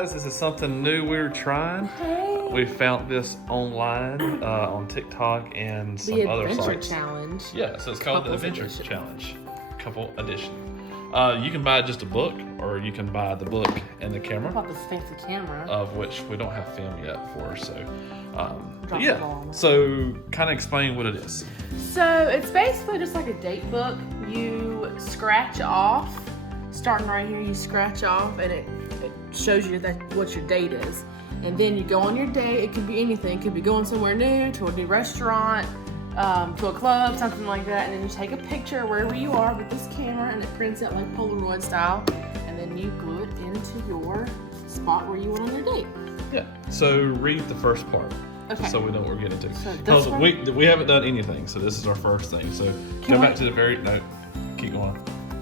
guys, this is something new we're trying. Hey. We found this online on TikTok and some The other Adventure sites. Challenge. Yeah, so it's called the Couples Adventure Edition. Challenge, couple edition. You can buy just a book, or you can buy the book and the I camera, bought this fancy camera. of which we don't have film yet for. So, but Drop the yeah. ball on it. So, kind of explain what it is. So it's basically just like a date book. You scratch off, starting right here, you scratch off, and it shows you what your date is. And then you go on your date. It could be anything. It could be going somewhere new, to a new restaurant, to a club, something like that. And then you take a picture wherever you are with this camera, and it prints out like Polaroid style. And then you glue it into your spot where you went on your date. Yeah. So read the first part. Okay. So we know what we're getting to. So this Because one? we haven't done anything, so this is our first thing. So go back to the very keep going.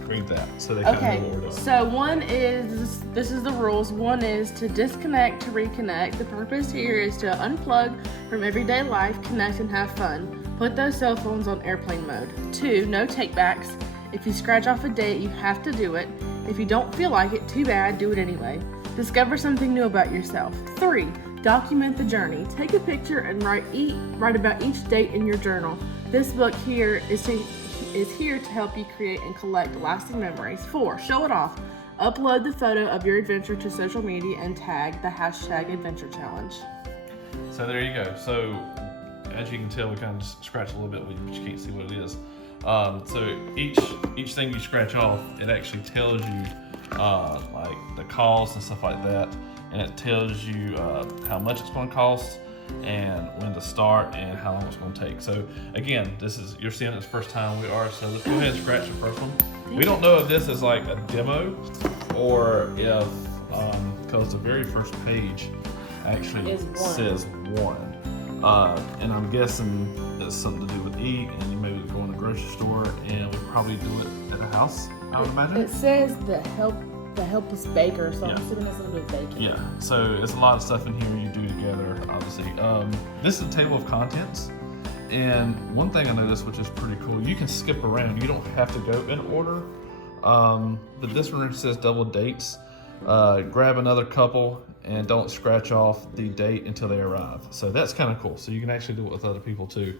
Read that so they kind Okay, of know what we're doing. so one is, this is the rules. One is to disconnect to reconnect. The purpose here is to unplug from everyday life, connect and have fun. Put those cell phones on airplane mode. 2, no takebacks. If you scratch off a date, you have to do it. If you don't feel like it, too bad, do it anyway. Discover something new about yourself. 3, document the journey. Take a picture and write about each date in your journal. This book here is here to help you create and collect lasting memories. 4, show it off. Upload the photo of your adventure to social media and tag the hashtag Adventure Challenge. So there you go. So as you can tell, we kind of just scratch a little bit, but you can't see what it is. So each thing you scratch off, it actually tells you like the cost and stuff like that, and it tells you how much it's going to cost and when to start and how long it's going to take. So again, you're seeing it the first time we are. So let's go ahead and scratch the first one. We don't know if this is like a demo or if because the very first page actually Is one. says 1. And I'm guessing it's something to do with eat, and you maybe go in a grocery store, and we probably do it at a house, I would imagine. It says the helpless baker, so I'm Yeah. assuming it's something to do with baking. Yeah, so it's a lot of stuff in here you do together, obviously. This is a table of contents, and one thing I noticed, which is pretty cool, you can skip around. You don't have to go in order, but this one says double dates. Grab another couple and don't scratch off the date until they arrive. So that's kind of cool. So you can actually do it with other people too.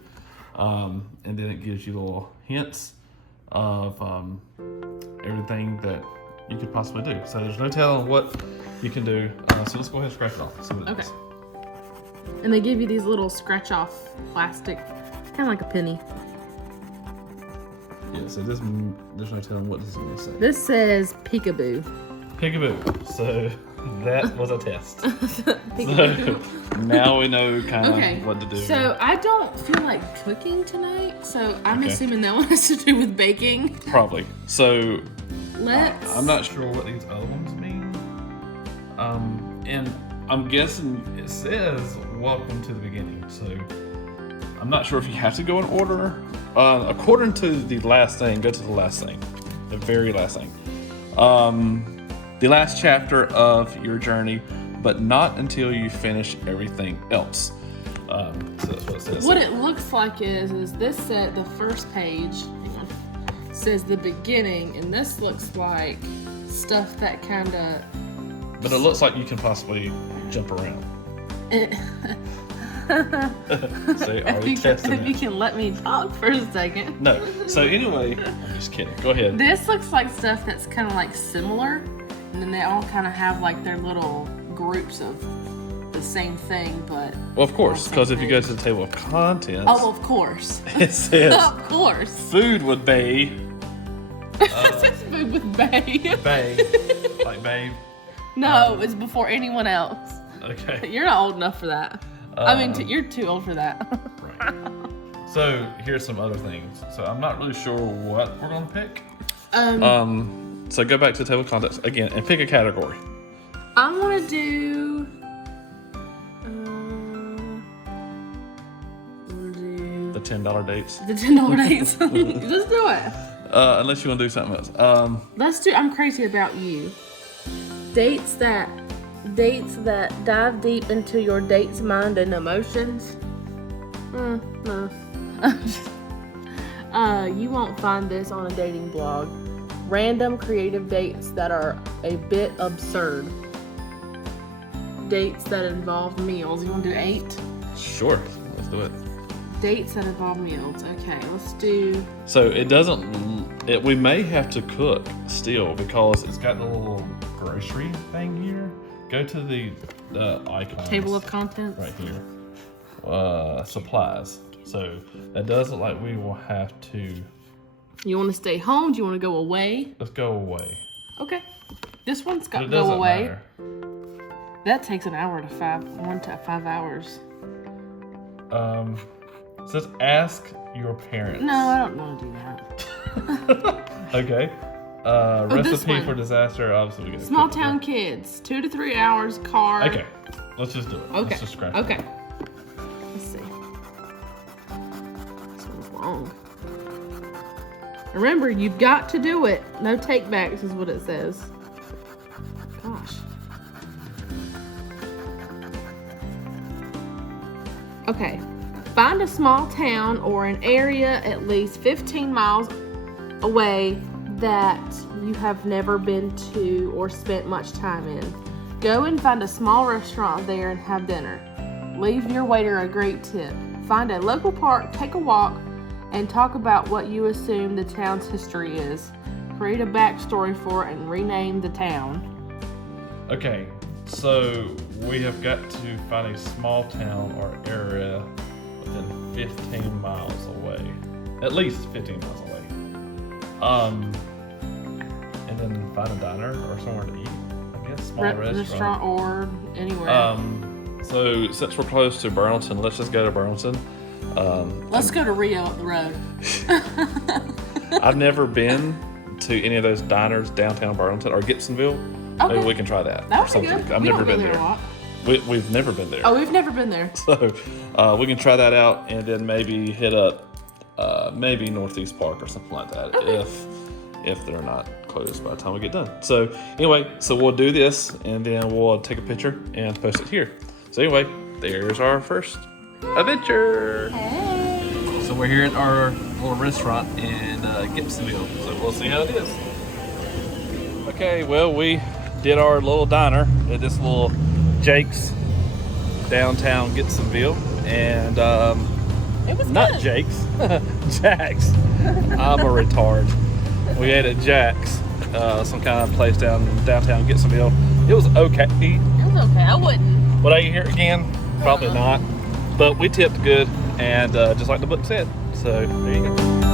And then it gives you little hints of everything that you could possibly do. So there's no telling what you can do. So let's go ahead and scratch it off. See what it is. And they give you these little scratch off plastic, kind of like a penny. Yeah, so there's no telling what this is going to say. This says peekaboo. Peekaboo. So that was a test. Peekaboo. So now we know kind of Okay, what to do. so I don't feel like cooking tonight, so I'm Okay. assuming that one has to do with baking. Probably. So Let's. I'm not sure what these other ones mean. And I'm guessing it says welcome to the beginning. So I'm not sure if you have to go in order. According to the last thing, go to the last thing. The very last thing. The last chapter of your journey, but not until you finish everything else. So that's what it says. What it looks like is this set, the first page, hang on, says the beginning, and this looks like stuff that kind of. But it looks like you can possibly jump around. So are we testing If you it? can let me talk for a second. No. So anyway, I'm just kidding. Go ahead. This looks like stuff that's kind of like similar, and then they all kind of have like their little groups of the same thing, but. Well, of course, because if you go to the table of contents, Oh, of course. it says Of course. food with bae. This is food with babe. Bae. Like babe. No, it's before anyone else. Okay. You're not old enough for that. I mean, you're too old for that. Right. So here's some other things. So I'm not really sure what we're gonna pick. So go back to the table of contents again and pick a category. I'm gonna do. The $10 dates. The $10 dates. Just do it. Unless you want to do something else. Let's do. I'm crazy about you. Dates that dive deep into your date's mind and emotions. No. You won't find this on a dating blog. Random creative dates that are a bit absurd. dates that involve meals. You want to do 8? Sure, let's do it. Dates that involve meals. Okay, let's do. So it doesn't. We may have to cook still because it's got the little grocery thing here. Go to the icons. Table of contents. Right here. Supplies. So that does look like we will have to. You want to stay home? Do you want to go away? Let's go away. Okay. This one's got But it go doesn't away. matter. That takes 1 to 5 hours. It says ask your parents. No, I don't want to do that. Okay. this Recipe one. for disaster. Obviously, we get Small town kids, 2 to 3 hours, car. Okay. Let's just do it. Okay. Let's just scratch Okay. it. Let's see. This one's long. Remember, you've got to do it. No takebacks is what it says. Gosh. Okay. Find a small town or an area at least 15 miles away that you have never been to or spent much time in. Go and find a small restaurant there and have dinner. Leave your waiter a great tip. Find a local park, take a walk, and talk about what you assume the town's history is. Create a backstory for it and rename the town. Okay. So we have got to find a small town or area within 15 miles away. At least 15 miles away. And then find a diner or somewhere to eat. I guess small Restaurant or anywhere. So since we're close to Burlington, let's just go to Burlington. Let's go to Rio up the road. I've never been to any of those diners downtown Burlington or Gibsonville. Okay. Maybe we can try that. That or would be something. good. I've We never don't go been there a lot. We've never been there. Oh, we've never been there. So we can try that out and then maybe hit up maybe Northeast Park or something like that if they're not closed by the time we get done. So anyway, so we'll do this and then we'll take a picture and post it here. So anyway, there's our first adventure. Hey. So we're here at our little restaurant in Gibsonville. So we'll see how it is. Okay, well we did our little diner at this little Jake's downtown Gibsonville, and It was not good. Jake's, Jack's. I'm a retard. We ate at Jack's, some kind of place downtown Gibsonville. It was okay. It was okay. I wouldn't. Would I eat here again? Probably not. But we tipped good, and just like the book said. So there you go.